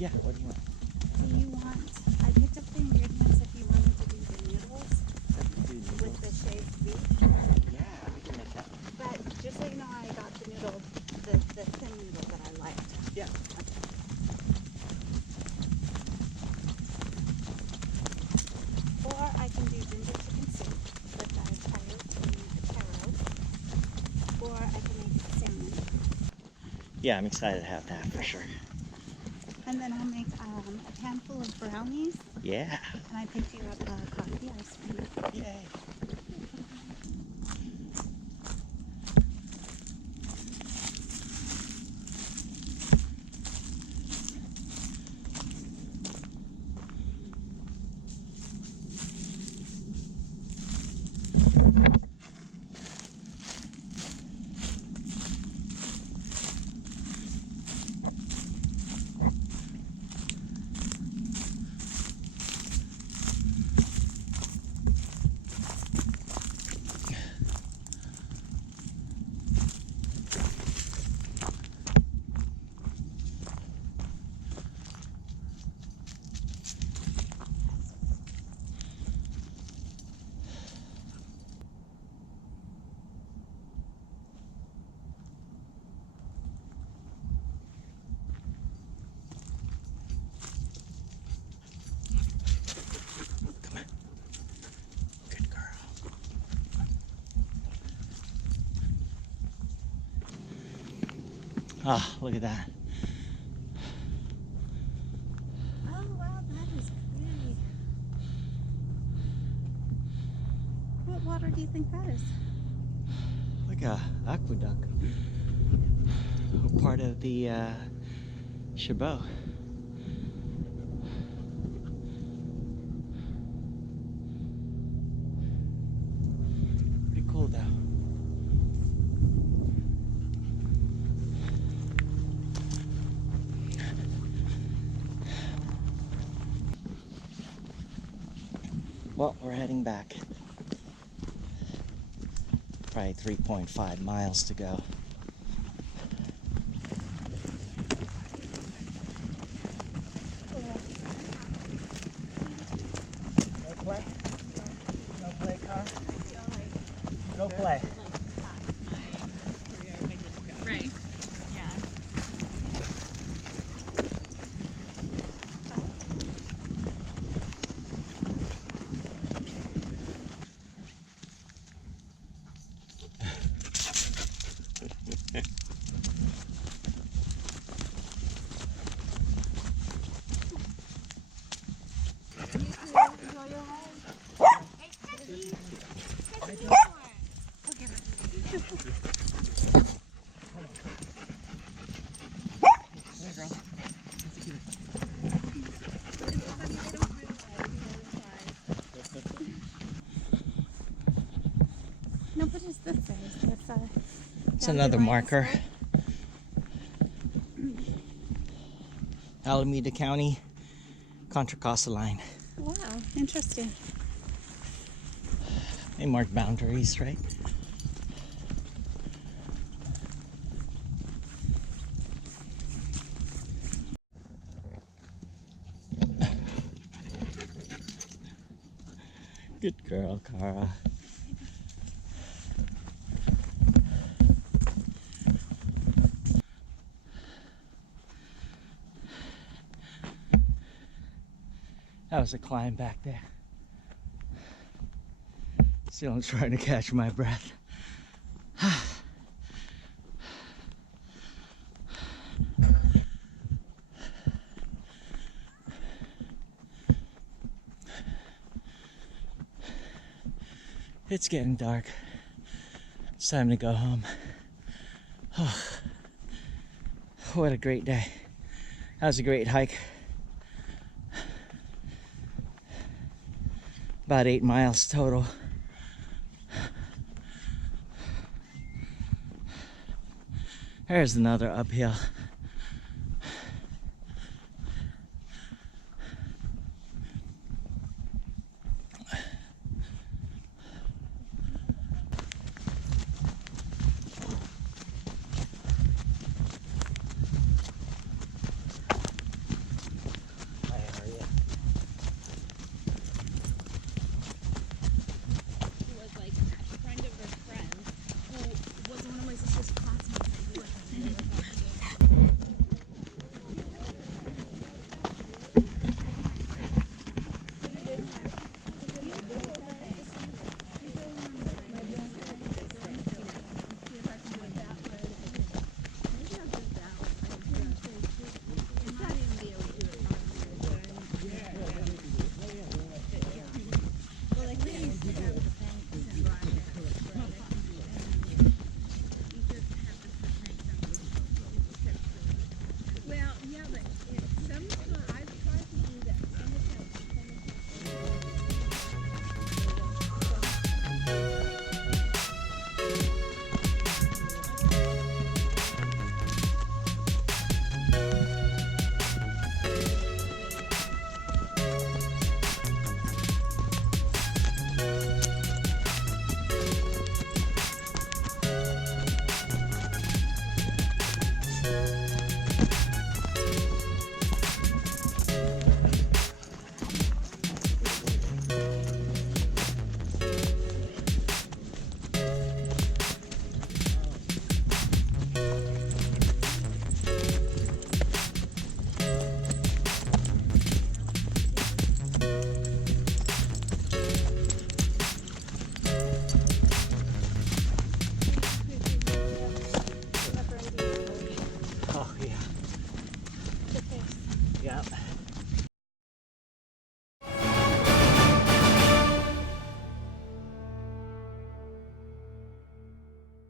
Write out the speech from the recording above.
Yeah, what do you want? Do you want, I picked up the ingredients if you wanted to do the noodles with the shaved beef. Yeah, we can make that. But just so you know, I got the noodle, the thin noodle that I liked. Yeah. Or I can do ginger chicken soup with the taro. Or I can make salmon. Yeah, I'm excited to have that for sure. And then I'll make a handful of brownies. Yeah. And I picked you up coffee ice cream. Yay. Come on. Good girl. Ah, look at that. Oh wow, that is pretty. What water do you think that is? Like a aqueduct. Part of the Chabot. Pretty cool though. Well, we're heading back. Probably 3.5 miles to go. No play? No play, car? Go play. Right. Yeah. No, what is this? It's another marker. Alameda County, Contra Costa line. Wow, interesting. They mark boundaries, right? Good girl, Cara. That was a climb back there. Still I'm trying to catch my breath. It's getting dark. It's time to go home. Oh, what a great day. That was a great hike. About 8 miles total. There's another uphill.